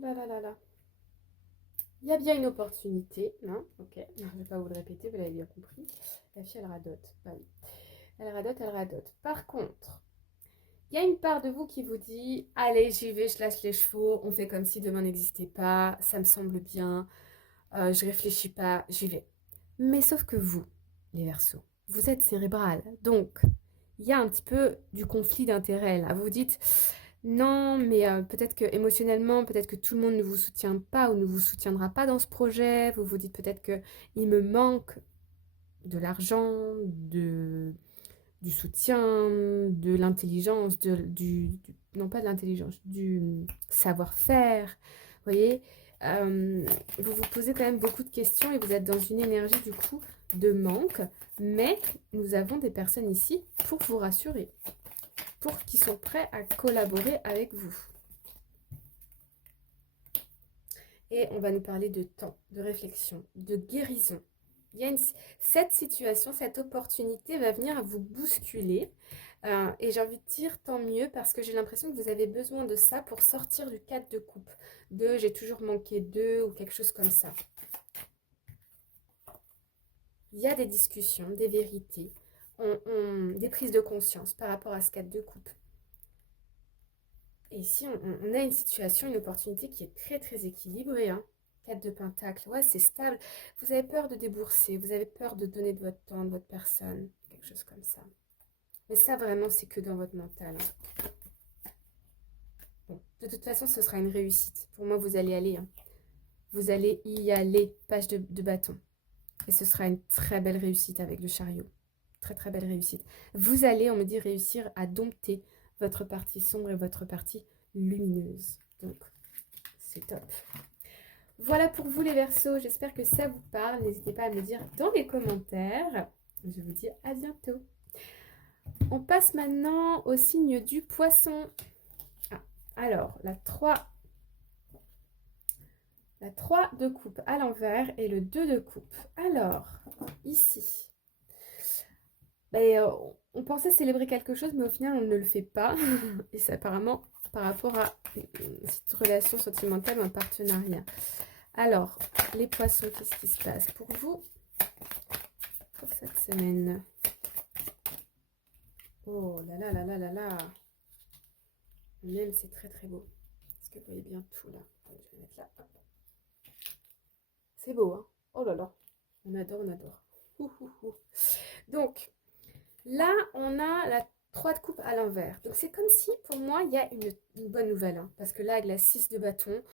là là là là. Il y a bien une opportunité, hein, ok, je ne vais pas vous le répéter, vous l'avez bien compris. La fille, elle radote. Bah oui. Elle radote, elle radote. Par contre, il y a une part de vous qui vous dit, allez, j'y vais, je lâche les chevaux, on fait comme si demain n'existait pas, ça me semble bien, je réfléchis pas, j'y vais. Mais sauf que vous, les Verseaux, vous êtes cérébral, donc il y a un petit peu du conflit d'intérêts là. Vous vous dites, non, mais peut-être que émotionnellement, peut-être que tout le monde ne vous soutient pas ou ne vous soutiendra pas dans ce projet. Vous vous dites peut-être que il me manque de l'argent, du soutien, de l'intelligence, non pas de l'intelligence, du savoir-faire. Vous voyez, vous vous posez quand même beaucoup de questions et vous êtes dans une énergie du coup de manque. Mais nous avons des personnes ici pour vous rassurer, pour qui sont prêts à collaborer avec vous. Et on va nous parler de temps, de réflexion, de guérison. Il y a cette situation, cette opportunité va venir vous bousculer. Et j'ai envie de dire tant mieux parce que j'ai l'impression que vous avez besoin de ça pour sortir du cadre de coupe. De j'ai toujours manqué d'eux ou quelque chose comme ça. Il y a des discussions, des vérités, des prises de conscience par rapport à ce cadre de coupe. Et ici, on a une situation, une opportunité qui est très très équilibrée. Hein. 4 de Pentacle, ouais, c'est stable. Vous avez peur de débourser, vous avez peur de donner de votre temps, de votre personne, quelque chose comme ça. Mais ça, vraiment, c'est que dans votre mental. Hein. Bon, de toute façon, ce sera une réussite. Pour moi, vous allez aller. Hein. Vous allez y aller, page de bâton. Et ce sera une très belle réussite avec le chariot. Très très belle réussite. Vous allez, on me dit, réussir à dompter votre partie sombre et votre partie lumineuse. Donc, c'est top. Voilà pour vous les Verseaux, j'espère que ça vous parle. N'hésitez pas à me le dire dans les commentaires. Je vous dis à bientôt. On passe maintenant au signe du Poisson. Ah, alors, la 3 de coupe à l'envers et le 2 de coupe. Alors, ici, on pensait célébrer quelque chose, mais au final, on ne le fait pas. Et c'est apparemment par rapport à cette relation sentimentale ou un partenariat. Alors, les Poissons, qu'est-ce qui se passe pour vous pour cette semaine? Oh là là là là là là. Même c'est très très beau. Est-ce que vous voyez bien tout là? Je vais mettre là. C'est beau, hein? Oh là là. On adore, on adore. Ouh, ouh, ouh. Donc, là, on a la 3 de coupe à l'envers. Donc, c'est comme si, pour moi, il y a une bonne nouvelle. Hein, parce que là, avec la 6 de bâton,